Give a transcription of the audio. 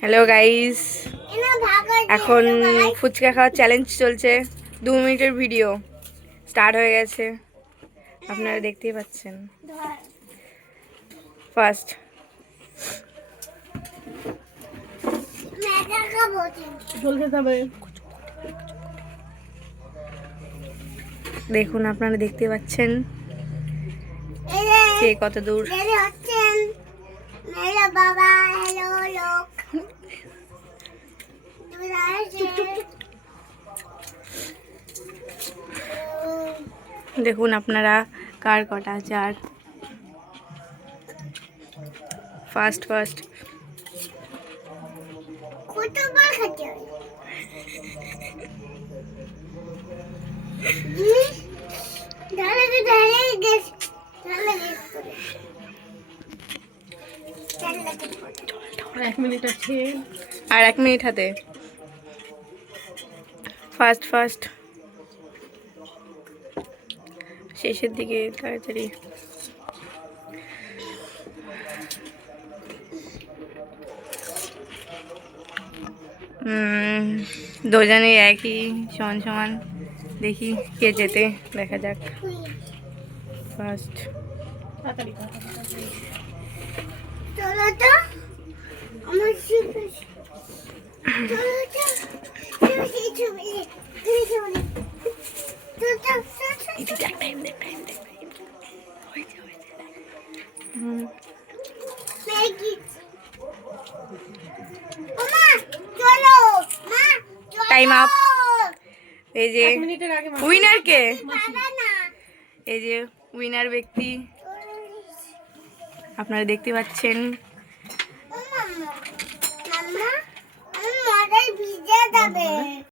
Hello guys, এখন ফুচকা খাওয়ার challenge চলছে। 2 মিনিটের ভিডিও স্টার্ট হয়ে গেছে, আপনারা দেখতেই পাচ্ছেন। ফার্স্ট দেখুন, আপনারা দেখতে পাচ্ছেন কে কত দূর। বাবা হ্যালো লোক দেখুন আপনারা কার কটা চার। ফার্স্ট কতবার খেতে হয় ঢালে গেছ আর 1 মিনিট হাতে। ফার্স্ট শেষের দিকে তাড়াতাড়ি। দুজনেই একই সমান। দেখি কে জেতে, দেখা যাক। ফার্স্ট চলো তো আমার টাইম আপ। এই যে উইনার কে, এই যে উইনার ব্যক্তি আপনারা দেখতে পাচ্ছেন।